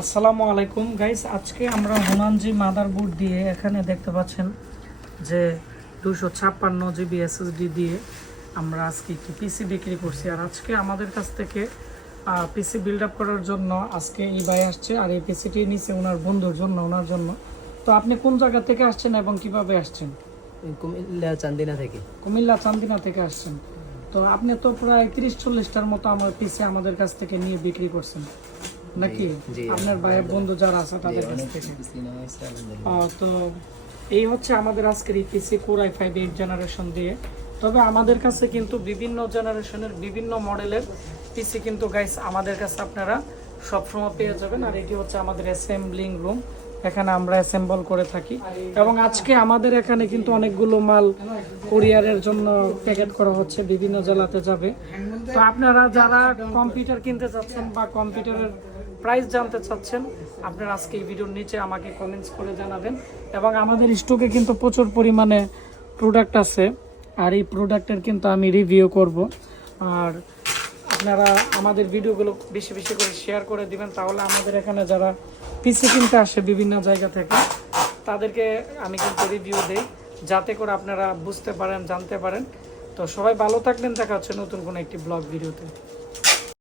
আসসালামু আলাইকুম গাইস, আজকে আমরা হুনানজি মাদারবোর্ড দিয়ে এখানে দেখতে পাচ্ছেন যে 256 GB SSD দিয়ে আমরা আজকে একটি পিসি বিক্রি করছি। আর আজকে আমাদের কাছ থেকে পিসি বিল্ড আপ করার জন্য আজকে এই ভাই আসছে, আর এই পিসিটি নিচে ওনার বন্ধুর জন্য, ওনার জন্য। তো আপনি কোন জায়গা থেকে আসছেন এবং কিভাবে আসছেন? কুমিল্লা চান্দিনা থেকে। কুমিল্লা চান্দিনা থেকে আসছেন। তো আপনি তো প্রায় 30-40টার মতো আমার পিসি আমাদের কাছ থেকে নিয়ে বিক্রি করছেন নাকি? আপনার ভাইয়ের বন্ধু যারা আছে তাদের কাছ থেকে। তো এই হচ্ছে আমাদের আজকের পিসি কোর i5 8 জেনারেশন দিয়ে। তবে আমাদের কাছে কিন্তু বিভিন্ন জেনারেশনের বিভিন্ন মডেলের পিসি কিন্তু গাইস আমাদের কাছে আপনারা সবসময় পেয়ে যাবেন। আর এটি হচ্ছে আমাদের অ্যাসেম্বলিং রুম, এখানে আমরা অ্যাসেম্বল করে থাকি। এবং আজকে আমাদের এখানে কিন্তু অনেকগুলো মাল কুরিয়ারের জন্য প্যাকেট করা হচ্ছে, বিভিন্ন জেলাতে যাবে। তো আপনারা যারা কম্পিউটার কিনতে চাচ্ছেন বা কম্পিউটারের প্রাইস জানতে চাচ্ছেন, আপনারা আজকে এই ভিডিওর নিচে আমাকে কমেন্টস করে জানাবেন। এবং আমাদের স্টকে কিন্তু প্রচুর পরিমাণে প্রোডাক্ট আছে, আর এই প্রোডাক্টের কিন্তু আমি রিভিউ করব। আর আপনারা আমাদের ভিডিওগুলো বেশি বেশি করে শেয়ার করে দিবেন, তাহলে আমাদের এখানে যারা পিসি কিনতে আসে বিভিন্ন জায়গা থেকে তাদেরকে আমি কিন্তু রিভিউ দেই, যাতে করে আপনারা বুঝতে পারেন, জানতে পারেন। তো সবাই ভালো থাকবেন, দেখা হচ্ছে নতুন কোনো একটি ব্লগ ভিডিওতে।